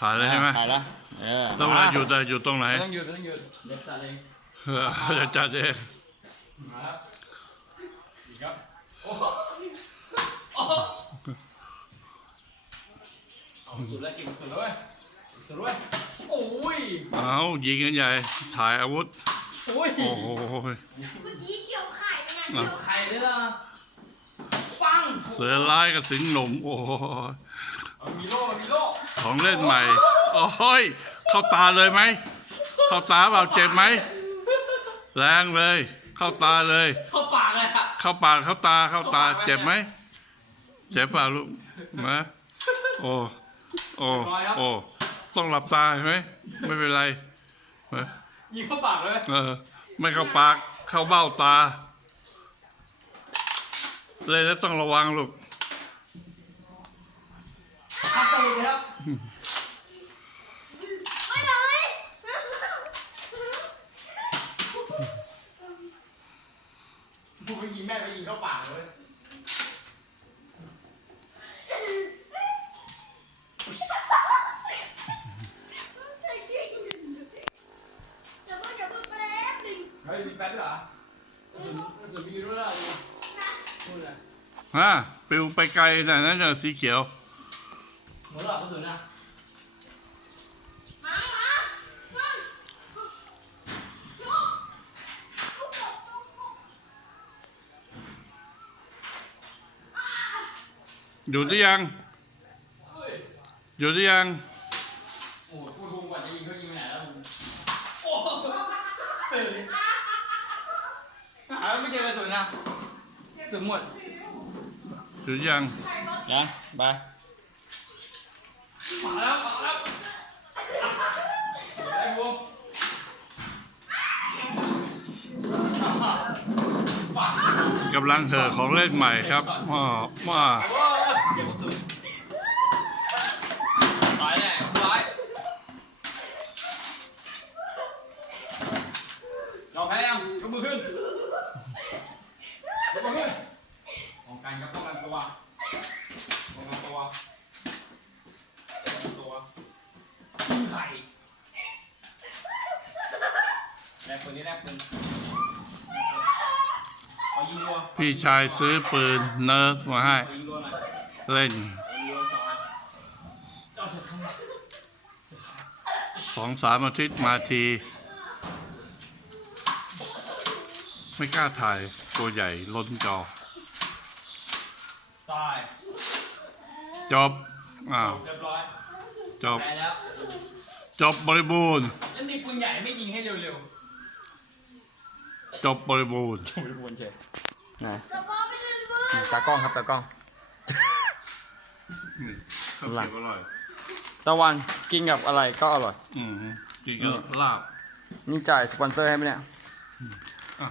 ถ่ายเลยใช่ไหมถ่ายแล้วเออแล้วเวลาหยุดอะหยุดตรงไหนไม่ต้องหยุดไม่ต้องหยุดเดี๋ยวตัดเองเออจะจัดเองมาครับอีกครับโอ้โหโอ้โหเอาสุดแล้วกินสุดแล้วเว้ยสุดแล้วเว้ยโอ้ยเอายิงกันใหญ่ถ่ายอาวุธโอ้ยโอ้โหเมื่อกี้เที่ยวไข่ไปนะเที่ยวใครเลยล่ะปังเสือร้ายกับสิงห์หนุ่มโอ้โหเอามีโล่มีโล่ ของเล่นใหม่ โอ้ย เข้าตาเลยไหม เข้าตาเปล่าเจ็บไหม แรงเลย เข้าตาเลย เข้าปากเลยอะเข้าปากเข้าตาเข้าตา เจ็บไหม เจ็บเปล่าลูกมาโอ้โอ้โอ้ต้องหลับตาเห็นไหม ไม่เป็นไรเออยิงเข้าปากเลย เออ ไม่เข้าปาก เข้าเบ้าตา เลยแล้วต้องระวังลูก ทับตูดเลยครับไม่เลยกูไปยิงแม่ไปยิงเข้าปากเลยใส่กิ้งเดี๋ยวมันเดี๋ยวมันแป๊บหนึ่งเฮ้ยมีแป๊บด้วยเหรอกระสุนกระสุนมีด้วยเหรอนะพูดเลย ฮะปิวไปไกลนะนั่นจะสีเขียว หมดหรอกระสุนนะมามามาลุกลุกลุกลุกลุกอยู่ที่ยังเฮ้ยอยู่ที่ยังโอ้โหพูดภูมิกว่าจะยิงเขายิงไปไหนแล้วมึงโอ้โหเฮ้ยหาไม่เจอกระสุนนะกระสุนหมดอยู่ที่ยังยังไปมาแล้วมาแล้วไอ้บัว กำลังเถอของเล่นใหม่ครับว้าว้าโอ้ยเรายแน่ตายเราแพ้ยังยกมือขึ้นยกมือขึ้นป้องกันครับป้องกันตัวป้องกันตัวป้องกันตัวไข่แลกปืนนี่แลกปืน พี่ชายซื้อปืนเนิร์ฟมาให้เอายิงวัวหน่อยเล่นเอายิงวัวสองอันเอาเสร็จข้างหลังสองสามอาทิตย์มาที ไม่กล้าถ่ายตัวใหญ่ล้นจอตายจบอ้าวเรียบร้อยจบตายแล้วจบบริบูรณ์แล้วมีปืนใหญ่ไม่ยิงให้เร็ว จบบริบูรณ์ๆไม่ควรเฉยนะเดี๋ยวพ่อไปเล่นบ้านตากล้องครับตากล้องนี่ข้าวเกรี๊ยวอร่อย ตะวันกินกับอะไรก็อร่อย อืมจริงก็ลาบ นี่จ่ายสปอนเซอร์ให้ไหมเนี่ย อะ